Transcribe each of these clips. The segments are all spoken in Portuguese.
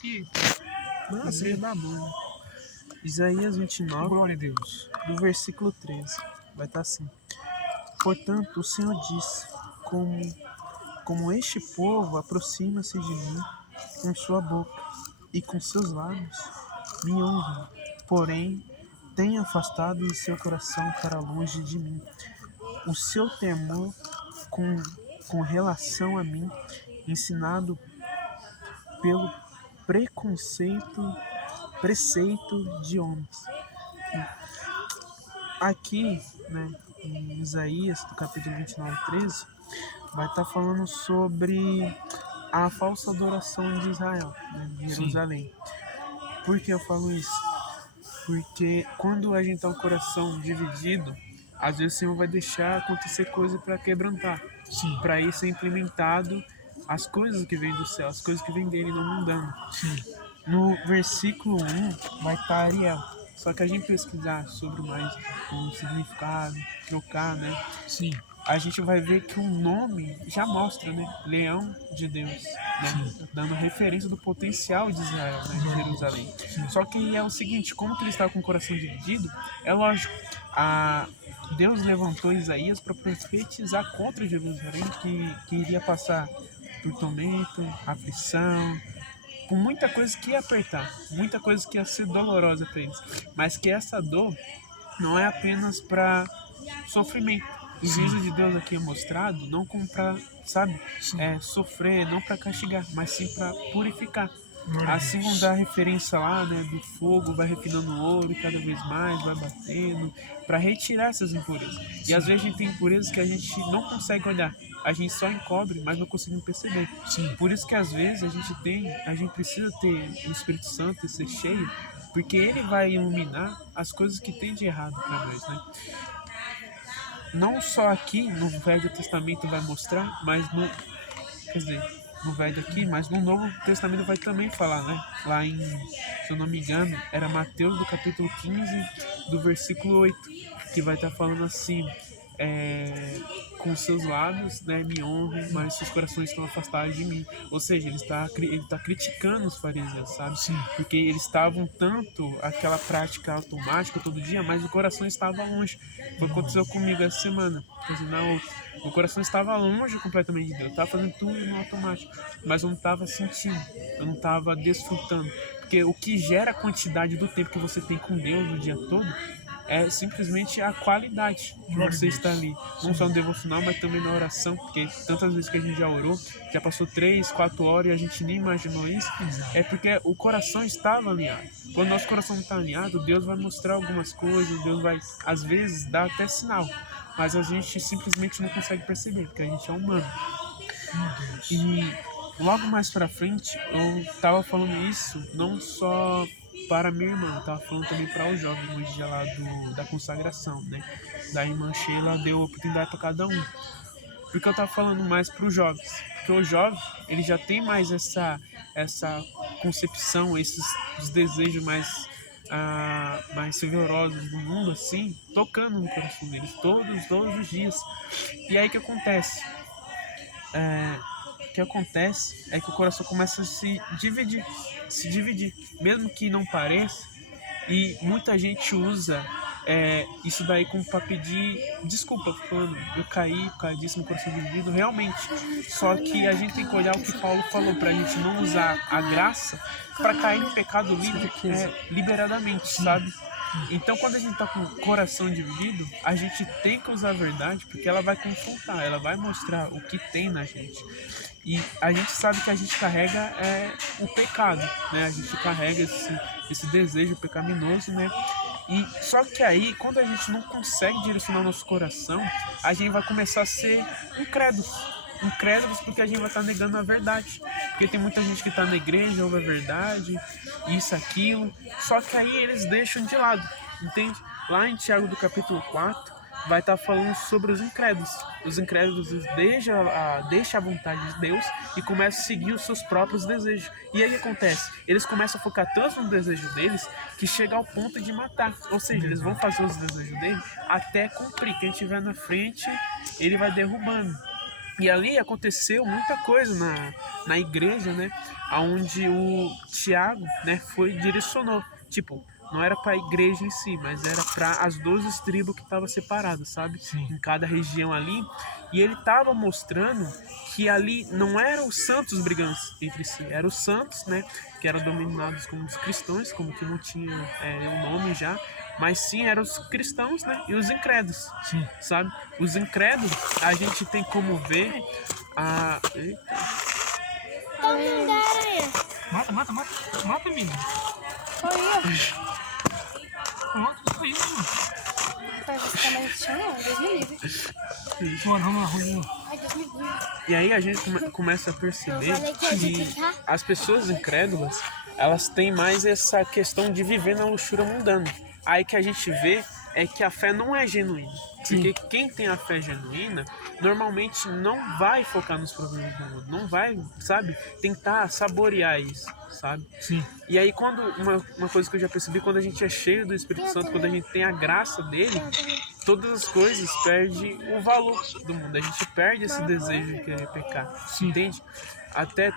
aqui. Nossa, ele dá bom. Isaías 29, Glória a Deus. do versículo 13. Vai estar assim. Portanto, o Senhor diz, como este povo aproxima-se de mim com sua boca e com seus lábios me honram, porém tem afastado o seu coração para longe de mim. O seu temor com relação a mim, ensinado pelo preceito de homens. Aqui, né, em Isaías, do capítulo 29, 13, vai estar falando sobre a falsa adoração de Israel, né, de Jerusalém. Por que eu falo isso? Porque quando a gente tá com o coração dividido, às vezes o Senhor vai deixar acontecer coisa para quebrantar, para ir ser implementado as coisas que vêm do céu, as coisas que vêm dele não mudando. No versículo 1 vai estar Ariel. Só que a gente pesquisar sobre mais o significado, trocar, né? Sim. A gente vai ver que o nome já mostra, né? Leão de Deus, né? Dando referência do potencial de Israel, né? De Jerusalém. Só que é o seguinte, como que ele estava com o coração dividido, é lógico, Deus levantou Isaías para profetizar contra Jerusalém, que iria passar por tormento, aflição, com muita coisa que ia apertar, muita coisa que ia ser dolorosa para eles, mas que essa dor não é apenas para sofrimento. O juízo de Deus aqui é mostrado não como para, sabe, sofrer, não para castigar, mas sim para purificar. Assim vão dar referência lá, né, do fogo, vai refinando o ouro e cada vez mais vai batendo para retirar essas impurezas. E às vezes a gente tem impurezas que a gente não consegue olhar, a gente só encobre, mas não conseguimos perceber. Por isso que às vezes a gente precisa ter o Espírito Santo e ser cheio, porque ele vai iluminar as coisas que tem de errado para nós, né? Não só aqui no Velho Testamento vai mostrar, mas no Velho aqui, mas no Novo Testamento vai também falar, né? Lá em, se eu não me engano, era Mateus do capítulo 15, do versículo 8, que vai estar falando assim, com seus lábios, né, me honram, mas seus corações estão afastados de mim. Ou seja, ele está criticando os fariseus, sabe? Porque eles estavam tanto aquela prática automática todo dia, mas o coração estava longe. Foi o que aconteceu comigo essa semana, quer dizer, na outra. O coração estava longe completamente de Deus, eu estava fazendo tudo no automático, mas eu não estava sentindo, eu não estava desfrutando. Porque o que gera a quantidade do tempo que você tem com Deus o dia todo é simplesmente a qualidade que você está ali. Não só no devocional, mas também na oração, porque tantas vezes que a gente já orou, já passou 3, 4 horas e a gente nem imaginou isso, é porque o coração estava alinhado. Quando o nosso coração não está alinhado, Deus vai mostrar algumas coisas, Deus vai, às vezes, dar até sinal, mas a gente simplesmente não consegue perceber, porque a gente é humano. E logo mais pra frente, eu tava falando isso não só para minha irmã, eu tava falando também para os jovens no dia lá da consagração, né? Da irmã Sheila deu oportunidade para cada um. Porque eu tava falando mais para os jovens, porque o jovem, ele já tem mais essa concepção, esses os desejos mais fervorosos do mundo, assim, tocando no coração deles todos os dias. E aí o que acontece? O que acontece é que o coração começa a se dividir, mesmo que não pareça, e muita gente usa isso daí como para pedir desculpa, falando, eu caí por causa disso, meu coração dividido, realmente. Só que a gente tem que olhar o que Paulo falou, para a gente não usar a graça para cair em pecado liberadamente, sabe? Então, quando a gente tá com o coração dividido, a gente tem que usar a verdade, porque ela vai confrontar, ela vai mostrar o que tem na gente. E a gente sabe que a gente carrega o pecado, né? A gente carrega esse desejo pecaminoso, né? E só que aí, quando a gente não consegue direcionar o nosso coração, a gente vai começar a ser incrédulos porque a gente vai estar negando a verdade. Porque tem muita gente que está na igreja, ouve a verdade, isso, aquilo, só que aí eles deixam de lado, entende? Lá em Tiago do capítulo 4, vai estar falando sobre os incrédulos. Os incrédulos deixam a vontade de Deus e começam a seguir os seus próprios desejos. E aí o que acontece? Eles começam a focar tanto no desejo deles que chega ao ponto de matar. Ou seja, eles vão fazer os desejos deles até cumprir. Quem estiver na frente, ele vai derrubando. E ali aconteceu muita coisa na igreja, né? Onde o Tiago, né, direcionou. Tipo, não era para a igreja em si, mas era para as 12 tribos que estavam separadas, sabe? Sim. Em cada região ali. E ele estava mostrando que ali não eram os santos brigando entre si, eram os santos, né? Que eram dominados como os cristãos, como que não tinha o nome já, mas sim eram os cristãos, né? E os incrédulos, Sim. sabe? Os incrédulos, a gente tem como ver a... Eita. Mata, menino. Pronto, isso aí, mano. E aí a gente começa a perceber que as pessoas incrédulas, elas têm mais essa questão de viver na luxúria mundana. Aí que a gente vê é que a fé não é genuína. Porque quem tem a fé genuína, normalmente não vai focar nos problemas do mundo. Não vai, sabe, tentar saborear isso, sabe? Sim. E aí quando, uma coisa que eu já percebi, quando a gente é cheio do Espírito Santo, quando a gente tem a graça dele, todas as coisas perdem o valor do mundo. A gente perde esse desejo de querer pecar. Sim. Entende? Até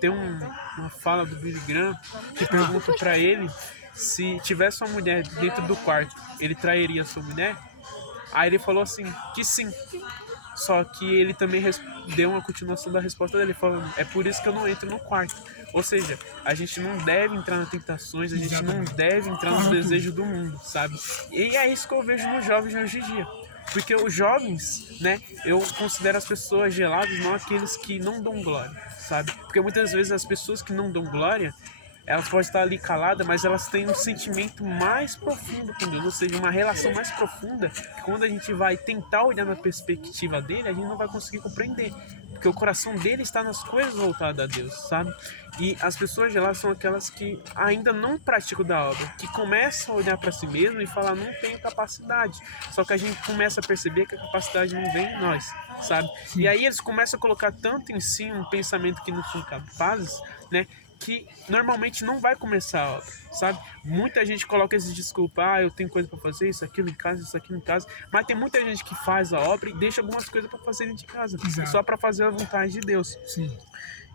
tem uma fala do Billy Graham que pergunta pra ele se tivesse uma mulher dentro do quarto, ele trairia a sua mulher? Aí ele falou assim, que sim. Só que ele também deu uma continuação da resposta dele, falando, é por isso que eu não entro no quarto. Ou seja, a gente não deve entrar nas tentações, a gente não deve entrar nos desejos do mundo, sabe? E é isso que eu vejo nos jovens hoje em dia. Porque os jovens, né, eu considero as pessoas geladas não aqueles que não dão glória, sabe? Porque muitas vezes as pessoas que não dão glória, elas podem estar ali caladas, mas elas têm um sentimento mais profundo com Deus, ou seja, uma relação mais profunda, que quando a gente vai tentar olhar na perspectiva dele, a gente não vai conseguir compreender, porque o coração dele está nas coisas voltadas a Deus, sabe? E as pessoas geladas são aquelas que ainda não praticam da obra, que começam a olhar para si mesmo e falar, não tenho capacidade, só que a gente começa a perceber que a capacidade não vem em nós, sabe? E aí eles começam a colocar tanto em si um pensamento que não são capazes, né? Que normalmente não vai começar a obra, sabe? Muita gente coloca esse desculpa, eu tenho coisa para fazer, isso, aquilo em casa, isso, aquilo em casa, mas tem muita gente que faz a obra e deixa algumas coisas para fazer dentro de casa, só para fazer a vontade de Deus. Sim.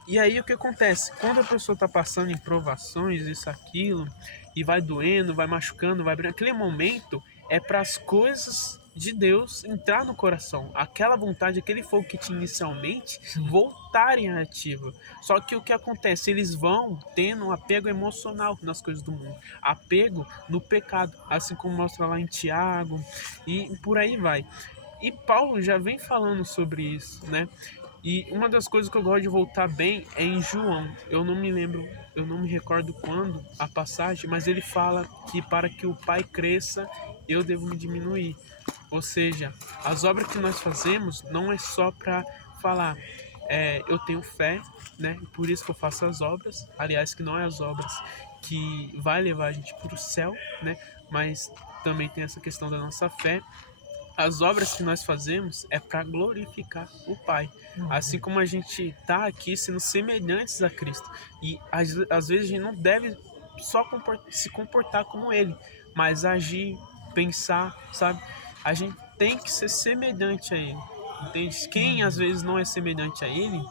E aí o que acontece? Quando a pessoa está passando em provações, isso, aquilo, e vai doendo, vai machucando, vai abrindo, aquele momento é para as coisas de Deus entrar no coração, aquela vontade, aquele fogo que tinha inicialmente, voltarem à ativa. Só que o que acontece? Eles vão tendo um apego emocional nas coisas do mundo, apego no pecado, assim como mostra lá em Tiago, e por aí vai. E Paulo já vem falando sobre isso, né? E uma das coisas que eu gosto de voltar bem é em João. Eu não me recordo quando a passagem, mas ele fala que para que o Pai cresça, eu devo me diminuir. Ou seja, as obras que nós fazemos não é só para falar, eu tenho fé, né? Por isso que eu faço as obras. Aliás, que não é as obras que vai levar a gente para o céu, né? Mas também tem essa questão da nossa fé. As obras que nós fazemos é para glorificar o Pai. Assim como a gente está aqui sendo semelhantes a Cristo. E às vezes a gente não deve só se comportar como Ele, mas agir, pensar, sabe? A gente tem que ser semelhante a Ele. Entende? Quem às vezes não é semelhante a Ele,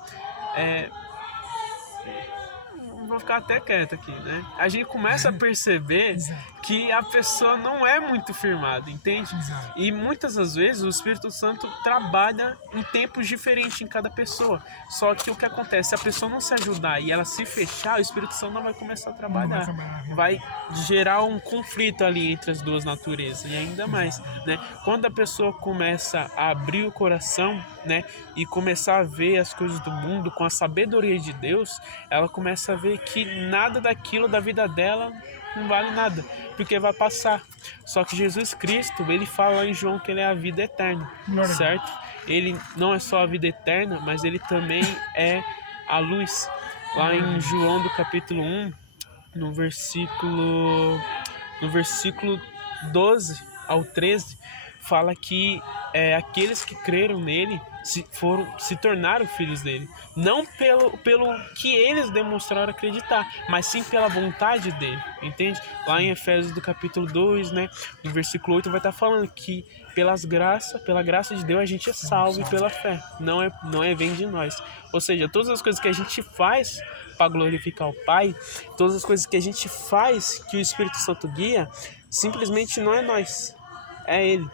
vou ficar até quieto aqui, né? A gente começa a perceber que a pessoa não é muito firmada, entende? E muitas das vezes o Espírito Santo trabalha em tempos diferentes em cada pessoa. Só que o que acontece, se a pessoa não se ajudar e ela se fechar, o Espírito Santo não vai começar a trabalhar. Vai gerar um conflito ali entre as duas naturezas. E ainda mais, né? Quando a pessoa começa a abrir o coração, né? E começar a ver as coisas do mundo com a sabedoria de Deus, ela começa a ver que nada daquilo da vida dela não vale nada, porque vai passar. Só que Jesus Cristo, ele fala em João que ele é a vida eterna, certo? Ele não é só a vida eterna, mas ele também é a luz. Lá em João do capítulo 1, no versículo 12 ao 13, fala que aqueles que creram nele se tornaram filhos dele. Não pelo que eles demonstraram acreditar, mas sim pela vontade dele, entende? Lá em Efésios do capítulo 2, né, no versículo 8, vai estar falando que pela graça de Deus a gente é salvo pela fé, não é vem de nós. Ou seja, todas as coisas que a gente faz para glorificar o Pai, todas as coisas que a gente faz que o Espírito Santo guia, simplesmente não é nós, é Ele.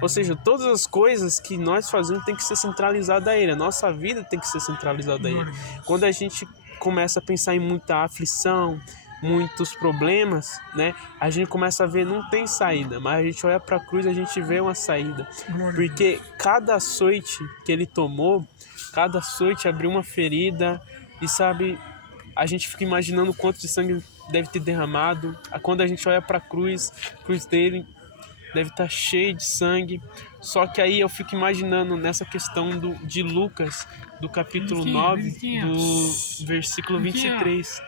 Ou seja, todas as coisas que nós fazemos tem que ser centralizada a Ele. A nossa vida tem que ser centralizada a Ele. Quando a gente começa a pensar em muita aflição, muitos problemas, né? A gente começa a ver não tem saída, mas a gente olha para a cruz e a gente vê uma saída. Porque cada açoite que Ele tomou, cada açoite abriu uma ferida e, sabe, a gente fica imaginando quanto de sangue deve ter derramado. Quando a gente olha para a cruz dele deve estar cheio de sangue. Só que aí eu fico imaginando nessa questão de Lucas, do capítulo 9, do versículo 23,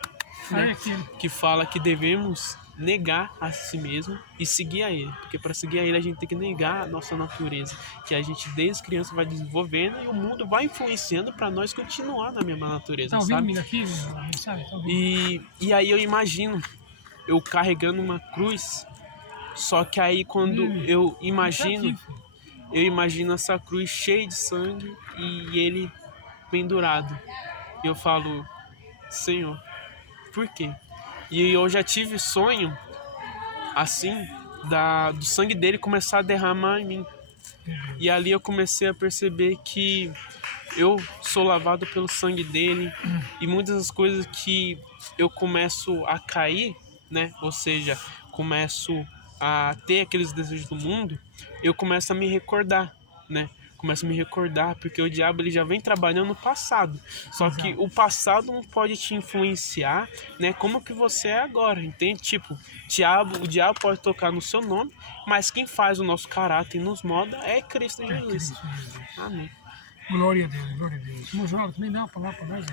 né, que fala que devemos negar a si mesmo e seguir a Ele. Porque para seguir a Ele a gente tem que negar a nossa natureza, que a gente desde criança vai desenvolvendo e o mundo vai influenciando para nós continuar na mesma natureza, sabe? E aí eu imagino eu carregando uma cruz. Só que aí quando eu imagino essa cruz cheia de sangue e ele pendurado. E eu falo, Senhor, por quê? E eu já tive sonho, assim, do sangue dele começar a derramar em mim. E ali eu comecei a perceber que eu sou lavado pelo sangue dele e muitas das coisas que eu começo a cair, né? Ou seja, começo a ter aqueles desejos do mundo, eu começo a me recordar, né? Começo a me recordar, porque o diabo ele já vem trabalhando no passado. Só que o passado não pode te influenciar, né? Como que você é agora, entende? Tipo, o diabo pode tocar no seu nome, mas quem faz o nosso caráter e nos molda é Cristo Jesus. Amém. Glória a Deus, glória a Deus. Vamos, João, também dá uma palavra para nós.